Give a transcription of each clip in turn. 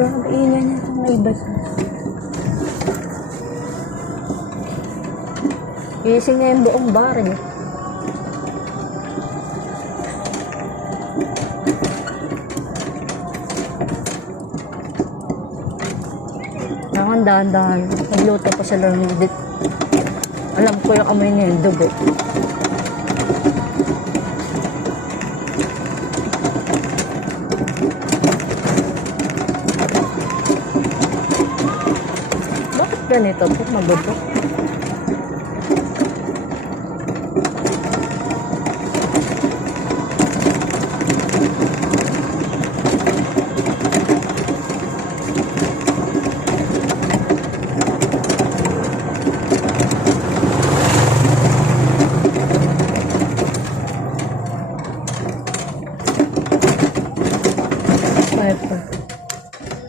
Grabe, ingay niya itong naibas. Gising niya yung buong bar eh. Nakang dahan-dahan. Nagluto pa sila ng bit. Alam ko yung amoy niya yung dugo. Bakit ganito po? Mabuto.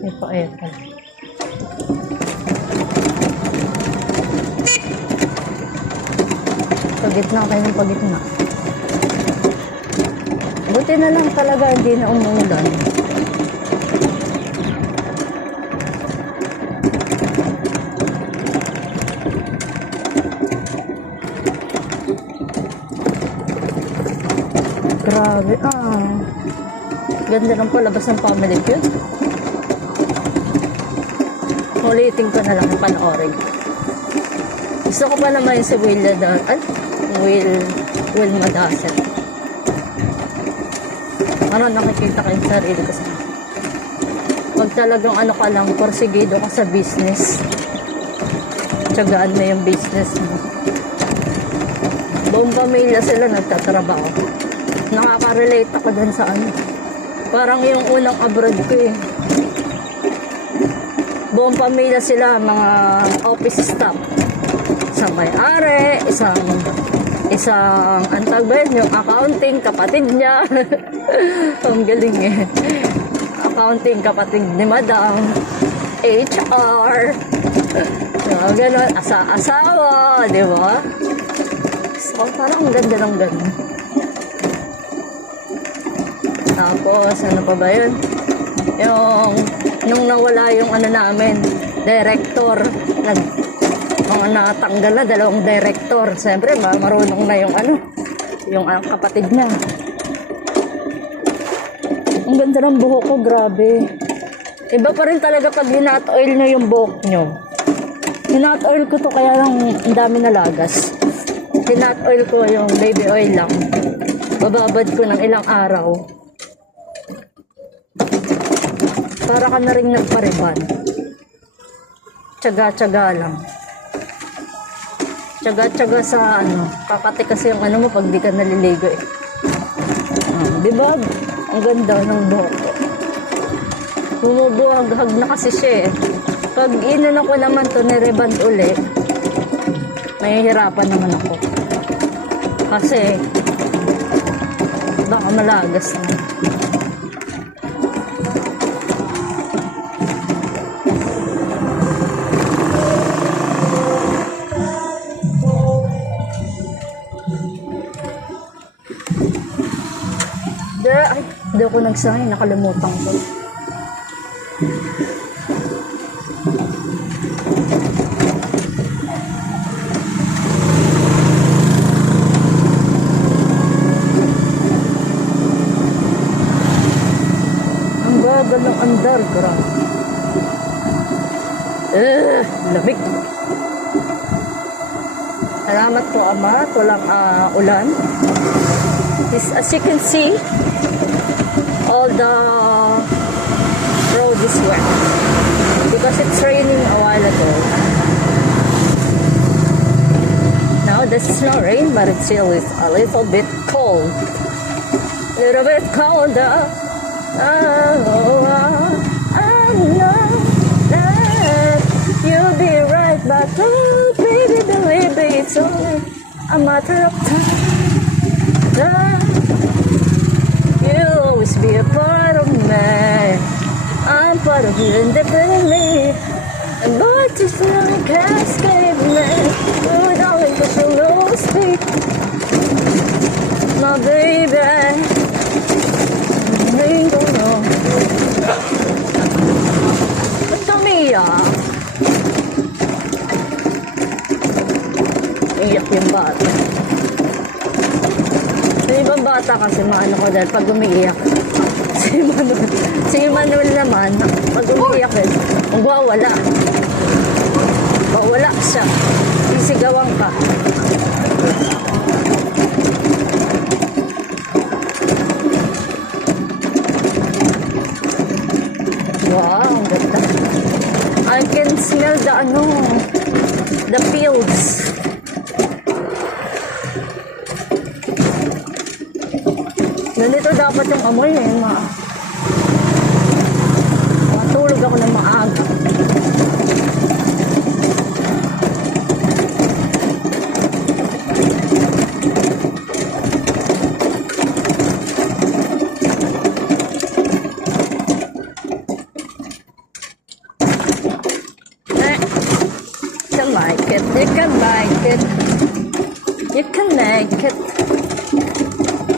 May pa-epa. Pagitna kayo ng pagitna. Buti na lang talaga hindi na umuulan. Grabe, ganda ng palabas ng Family Feud. Ulitin ko na lang yung panoorin. Gusto ko pa naman yung si Will Madasset. Ano, nakikita ko yung sarili ko sa pag talagang ano ka lang, porsigido ka sa business, tiyagaan mo yung business mo. Buong pamilya sila nagtatrabaho. Nakaka-relate ako dun sa ano. Parang yung unang abroad ko eh. Buong pamilya sila, mga office staff. Isang may-ari, isang antagbayad, yung accounting, kapatid niya. Ang galing eh. Accounting, kapatid ni Madam. HR. Ganon, asawa, di ba? So, parang ganda ng ganda. Tapos, ano pa ba yun? Nung nawala yung ano namin, director, natanggal na 2 director. Siyempre, marunong na yung kapatid niya. Ang ganda ng buhok ko, grabe. Iba pa rin talaga pag hinat oil nyo yung buhok nyo. Hinat oil ko to kaya lang ang dami nalagas. Hinat oil ko yung baby oil lang. Bababad ko ng ilang araw. Para ka na rin nagpariban. Tiyaga-tiyaga lang. Tiyaga-tiyaga sa kakati kasi yung mo pag di ka naliligo eh. Diba? Ang ganda ng buhok ko. Bumubuhag-hag na kasi siya eh. Pag inano ko naman to nireband uli, mahihirapan naman ako. Kasi baka malagas na. Hindi ako nagsangay, nakalimutan ko. Ang bagal ng underground. Lamig. Salamat po, Ama. Walang ulan. As you can see, all the road is wet because it's raining a while ago. Now this is not rain, but it's still a little bit cold. A little bit colder. I know that you'll be right, but oh, baby, believe me, it's only a matter of time. You'll always be a part of me. I'm part of you independently. And boy, just really can't escape me. Oh, darling, cause you'll always be my baby. Ain't gonna yung bata. Yung ibang bata kasi maano ko dahil pag umiiyak. Si Manuel naman, pag umiiyak eh, magwawala. Mawala siya. Sisigawan ka. Wow, ang ganda. I can smell the fields. Ganito dapat yung amoy eh, matulog ako ng maaga. You can make it. You can make it.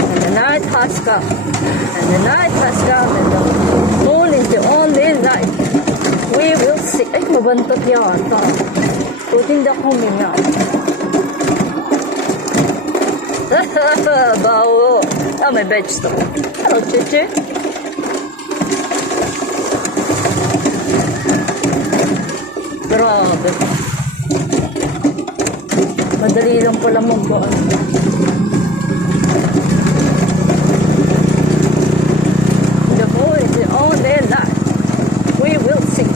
And the night has come. And the night has come. And the moon is the only light. We will see. Ay, mabantot yata. Puting da huminga. Bawo. Ah, may vegetable. Hello, Chichi. Grabe. Madali lang pala magbuan. The moon is the only light. We will see.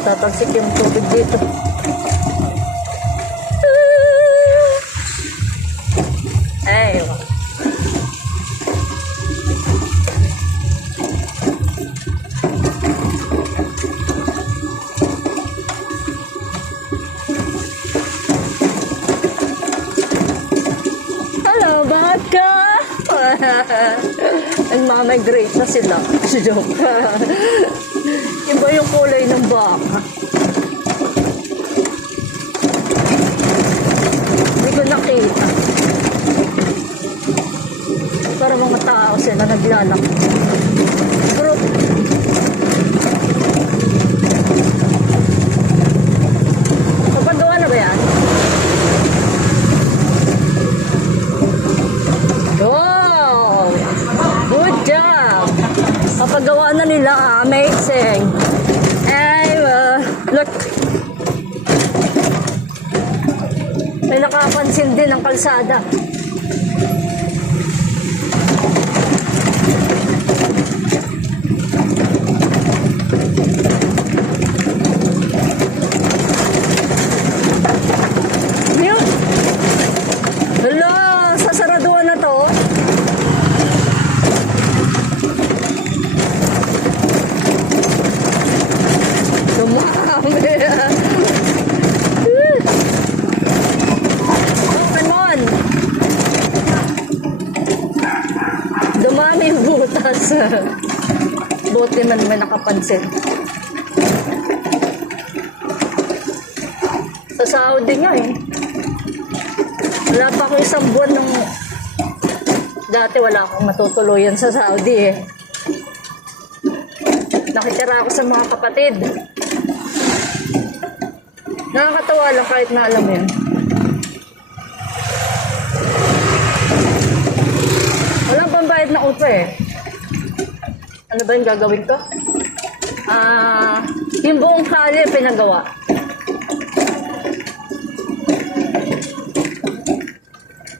Tatalsik yung tubig dito. Ay, hello, baka! Nagmamigrate na sila. Joke. Iba yung kulay ng baka. Hindi ko nakita. Para mga tao sila naglalak. Pero, kapagawa na ba yan? Wow! Good job! Kapagawa na nila, amazing! Look. May nakapansin din ang kalsada. Yun. Hello, sasaraduan na to. Dumami yung butas. Buti man may nakapansin. Sa Saudi nga eh. Wala pa ako isang buwan nung dati wala akong matutuluyan sa Saudi eh. Nakitira ako sa mga kapatid. Nakakatawa lang kahit na alam mo yun. Walang pambayad na upa eh. Ano ba yung gagawin ko? Yung buong kalye pinagawa.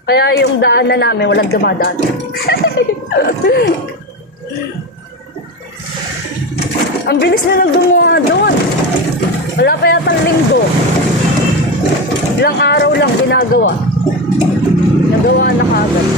Kaya yung daan na namin walang dumadaan. Ang bilis na nagdumuha doon. Wala pa yata linggo. Ilang araw lang ginagawa. Nagawa na kagad.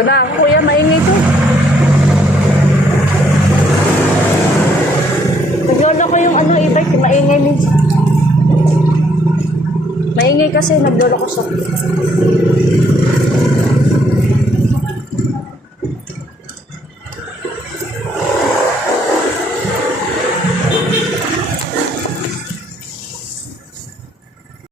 Ito na, kuya, maingay to. Naglolo ko yung ano, e-bike, maingay minsan. Maingay kasi naglolo ko sa